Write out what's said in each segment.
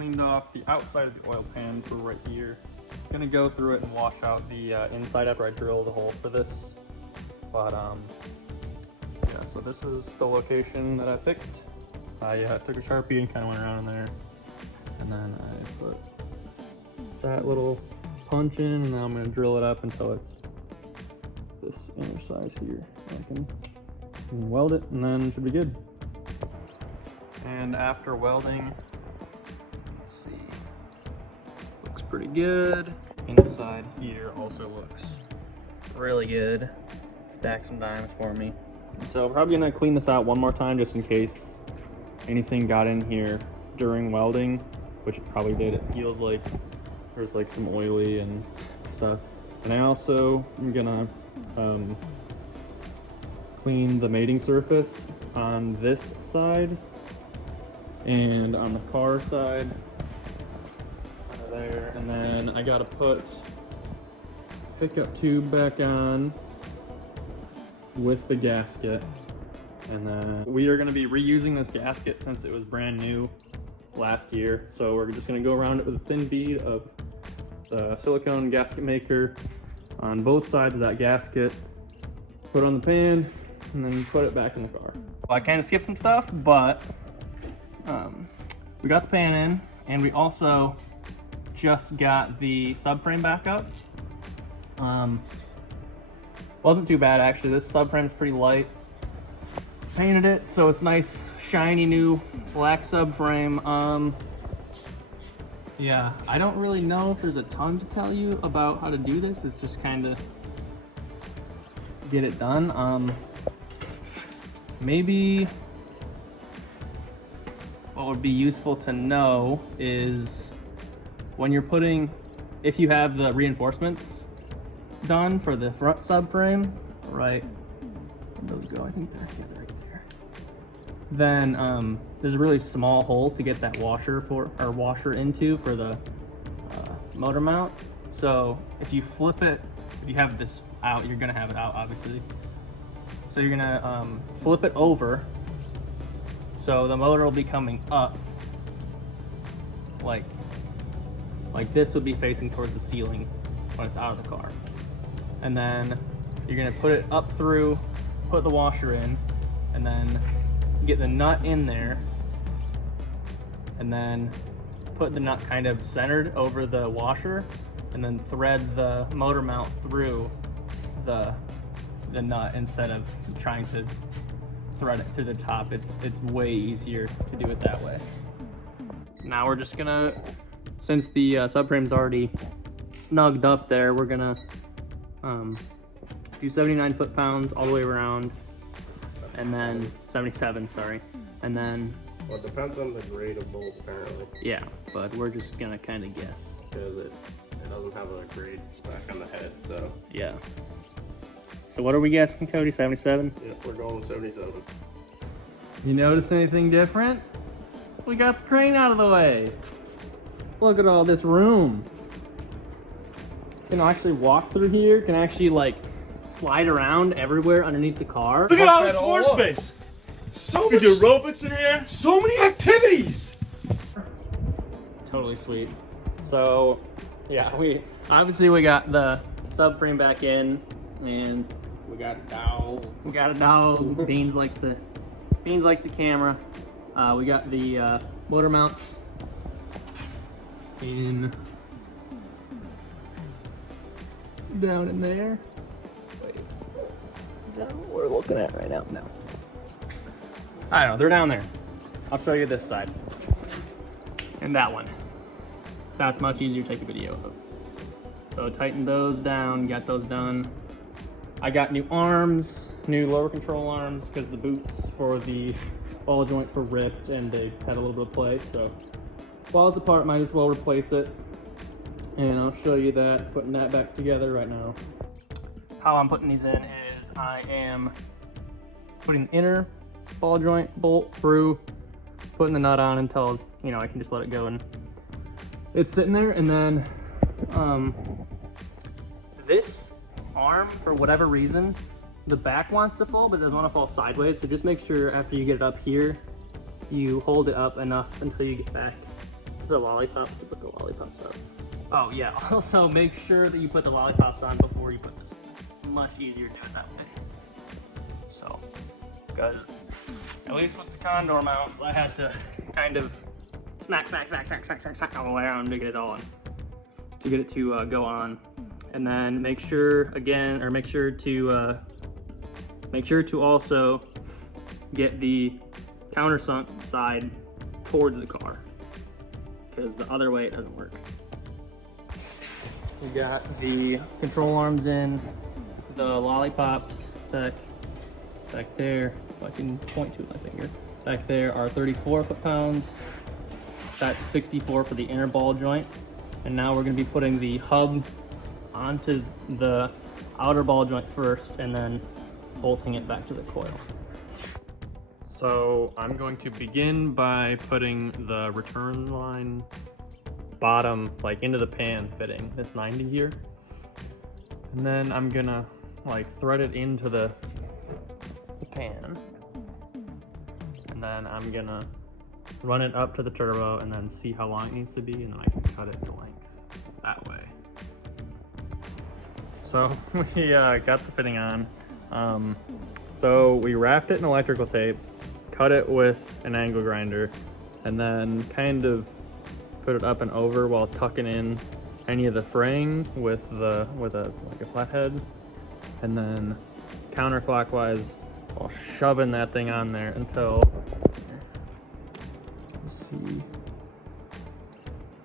cleaned off the outside of the oil pan for right here. Gonna go through it and wash out the inside after I drill the hole for this. But yeah, so this is the location that I picked. I took a Sharpie and kind of went around in there, and then I put that little punch in, and now I'm gonna drill it up until it's this inner size here. I can weld it, and then it should be good. And after welding, let's see, looks pretty good. Inside here also looks really good. Stack some dimes for me. So I'm probably gonna clean this out one more time just in case anything got in here during welding, which it probably did. It feels like there's like some oily and stuff. And I also am gonna clean the mating surface on this side and on the car side there. And then I gotta put pickup tube back on with the gasket. And then we are gonna be reusing this gasket since it was brand new last year. So we're just gonna go around it with a thin bead of the silicone gasket maker on both sides of that gasket, put it on the pan, and then put it back in the car. Well, I kind of skipped some stuff, but we got the pan in, and we also just got the subframe back up. Wasn't too bad actually. This subframe is pretty light. Painted it so it's nice, shiny new black subframe. Yeah, I don't really know if there's a ton to tell you about how to do this. It's just kind of get it done. Maybe what would be useful to know is when you're putting, if you have the reinforcements done for the front subframe, right, where'd those go? I think they're right there. Then there's a really small hole to get that washer into for the motor mount. So if you flip it, if you have this out, you're gonna have it out obviously. So you're gonna flip it over, so the motor will be coming up, like this would be facing towards the ceiling when it's out of the car. And then you're gonna put it up through, put the washer in, and then get the nut in there, and then put the nut kind of centered over the washer, and then thread the motor mount through the nut instead of trying to thread it through the top. It's way easier to do it that way. Now we're just gonna, since the subframe's already snugged up there, we're gonna do 79 foot-pounds all the way around, and then 77, sorry, and then, well, it depends on the grade of bolt apparently. Yeah, but we're just gonna kind of guess because it doesn't have a grade spec on the head, so yeah. So what are we guessing, Cody? 77? Yep, we're going with 77. You notice anything different? We got the crane out of the way. Look at all this room. Can actually walk through here. Can actually like slide around everywhere underneath the car. Look at all this floor space. So much. You do aerobics in here. So many activities. Totally sweet. So yeah, we got the subframe back in, and we got a dowel. Beans likes the camera. We got the motor mounts in down in there. Wait, is that what we're looking at right now? No. I don't know, they're down there. I'll show you this side. And that one. That's much easier to take a video of. So tighten those down, got those done. I got new arms, new lower control arms, because the boots for the ball joints were ripped and they had a little bit of play. So while it's apart, might as well replace it. And I'll show you that, putting that back together right now. How I'm putting these in is I am putting the inner ball joint bolt through, putting the nut on until, you know, I can just let it go and it's sitting there. And then this arm, for whatever reason, the back wants to fall, but it doesn't want to fall sideways. So just make sure after you get it up here, you hold it up enough until you get back the lollipops to put the lollipops up. Oh yeah, also make sure that you put the lollipops on before you put this in. Much easier to do it that way. So, because at least with the condor mounts, I had to kind of smack all the way around to get it on, to get it to go on, and then make sure to also get the countersunk side towards the car, because the other way it doesn't work. We got the control arms in, the lollipops back there. I can point to with my finger. Back there are 34 foot-pounds. That's 64 for the inner ball joint. And now we're going to be putting the hub onto the outer ball joint first, and then bolting it back to the coil. So I'm going to begin by putting the return line bottom like into the pan fitting, this 90 here. And then I'm gonna like thread it into the pan. And then I'm gonna run it up to the turbo and then see how long it needs to be, and then I can cut it to length that way. So we got the fitting on. So we wrapped it in electrical tape, cut it with an angle grinder, and then kind of put it up and over while tucking in any of the fraying with a flathead, and then counterclockwise while shoving that thing on there until, let's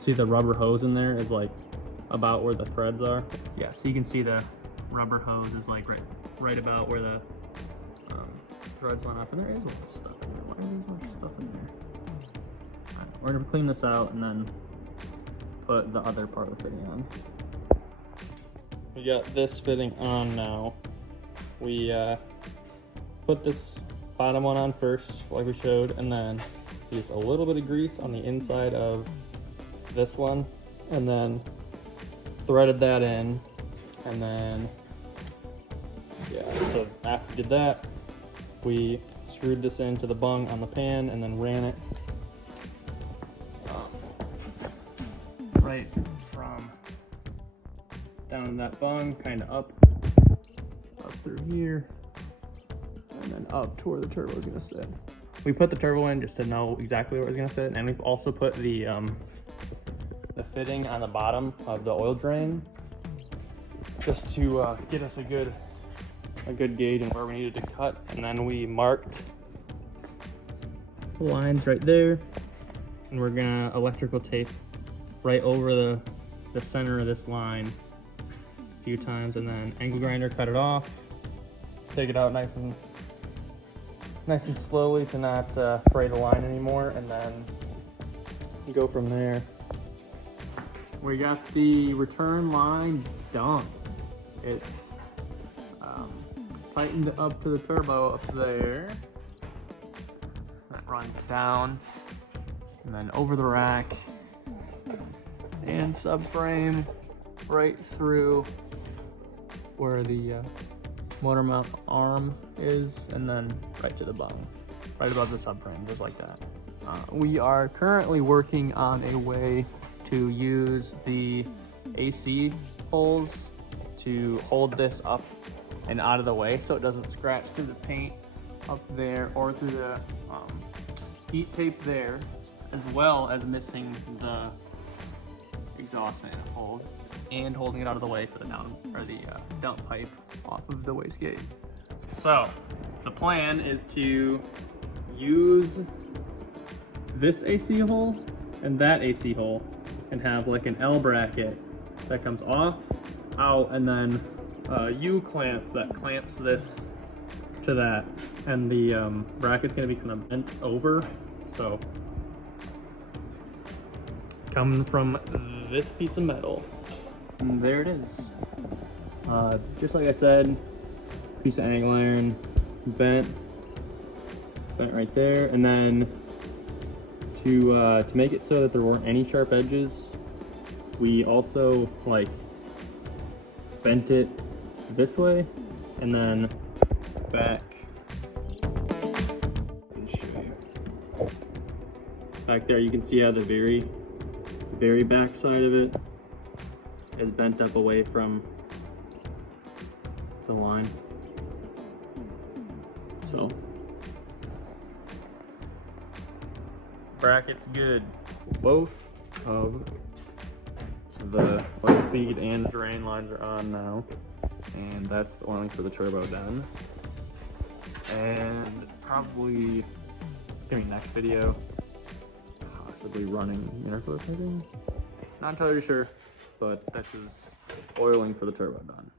see the rubber hose in there is like about where the threads are. Yeah, so you can see the rubber hose is like right about where the threads line up, and there is a little stuff in there. Why is there so much stuff in there? Right, we're gonna clean this out and then put the other part of the fitting on. We got this fitting on now. We put this bottom one on first, like we showed, and then use a little bit of grease on the inside of this one, and then threaded that in, and then so after we did that, we screwed this into the bung on the pan and then ran it right from down that bung, kind of up through here, and then up to where the turbo is going to sit. We put the turbo in just to know exactly where it's going to fit, and we've also put the fitting on the bottom of the oil drain just to get us a good gauge on where we needed to cut. And then we marked the lines right there, and we're gonna electrical tape right over the center of this line a few times, and then angle grinder cut it off, take it out nice and slowly to not fray the line anymore, and then go from there. We got the return line done. It's tightened up to the turbo up there. That runs down and then over the rack and subframe right through where the motor mount arm is, and then right to the bung, right above the subframe, just like that. We are currently working on a way to use the AC holes to hold this up and out of the way so it doesn't scratch through the paint up there or through the heat tape there, as well as missing the exhaust manifold and holding it out of the way for the dump pipe off of the wastegate. So the plan is to use this AC hole and that AC hole and have like an L bracket that comes off, out, and then a U clamp that clamps this to that, and the bracket's gonna be kind of bent over, so coming from this piece of metal, and there it is. Just like I said, piece of angle iron, bent right there, and then to make it so that there weren't any sharp edges, we also like bent it this way and then back. Let me show you. Back there you can see how the very The very back side of it is bent up away from the line. So bracket's good. Both of the oil feed and drain lines are on now, and that's the oiling for the turbo done. And probably gonna be next video, possibly running intercourse maybe. Not entirely sure, but this is oiling for the turbo done.